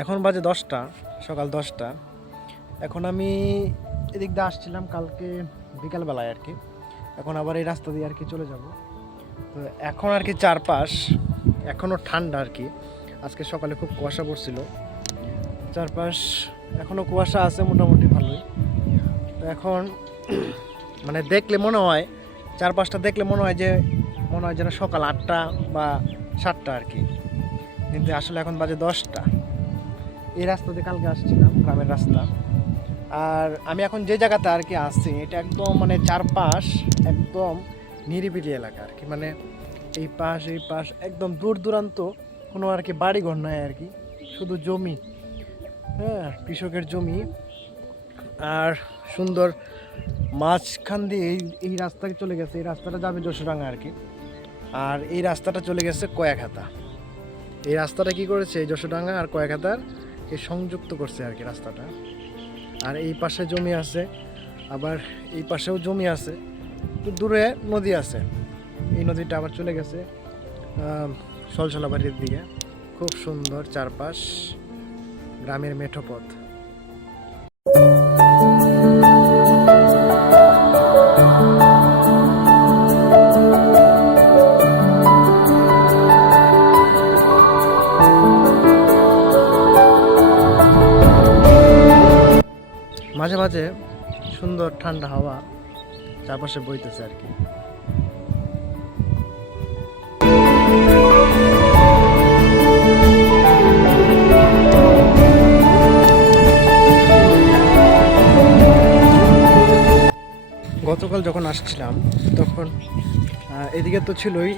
এখন বাজে 10টা, সকাল 10টা। এখন আমি এদিক দিয়ে আসছিলাম কালকে বিকালবেলায় আর কি। এখন আবার এই রাস্তা দিয়ে আর কি চলে যাব। তো এখন আর কি চারপাশ এখনও ঠান্ডা আর কি। আজকে সকালে খুব কুয়াশা পড়ছিল, চারপাশ এখনও কুয়াশা আছে মোটামুটি ভালোই। তো এখন মানে দেখলে মনে হয়, চারপাশটা দেখলে মনে হয় যেন সকাল 8টা বা 7টা আর কি, কিন্তু আসলে এখন বাজে 10টা। এই রাস্তা দিয়ে কালকে আসছিলাম, গ্রামের রাস্তা। আর আমি এখন যে জায়গাতে আর কি আসছি, এটা একদম মানে চারপাশ একদম নিরিবিলি এলাকা আর কি। মানে এই পাশ একদম দূর দূরান্ত কোনো আর কি বাড়িঘর নাই আর কি, শুধু জমি। হ্যাঁ, কৃষকের জমি। আর সুন্দর মাঝখান দিয়ে এই রাস্তায় চলে গেছে, এই রাস্তাটা যাবে যশোডাঙ্গা আর কি। আর এই রাস্তাটা চলে গেছে কয়াখাতা। এই রাস্তাটা কি করেছে, এই যশোডাঙ্গা আর কয়াখাতার এই সংযুক্ত করছে আর কি রাস্তাটা। আর এই পাশে জমি আছে, আবার এই পাশেও জমি আছে, তো দূরে নদী আছে। এই নদীটা আবার চলে গেছে সলসলাবাড়ির দিকে। খুব সুন্দর চারপাশ, গ্রামের মেঠো পথ। মাঝে মাঝে সুন্দর ঠান্ডা হাওয়া চারপাশে বইতেছে আর কি। গতকাল যখন আসছিলাম তখন এদিকে তো ছিলই,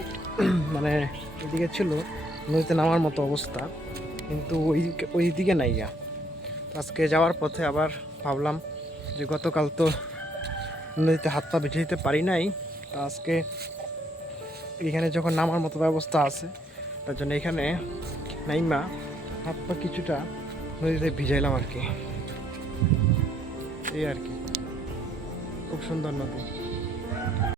মানে এদিকে ছিল নদীতে নামার মতো অবস্থা, কিন্তু ওই দিকে নাই গা। আজকে যাওয়ার পথে আবার ভাবলাম যে গতকাল তো নদীতে হাত পা ভিজাইতে পারি নাই, তো আজকে এখানে যখন নামার মতো ব্যবস্থা আছে, তার জন্য এখানে নাইমা হাত পা কিছুটা নদীতে ভিজাইলাম আর কি। এই আর কি, খুব সুন্দর নদী।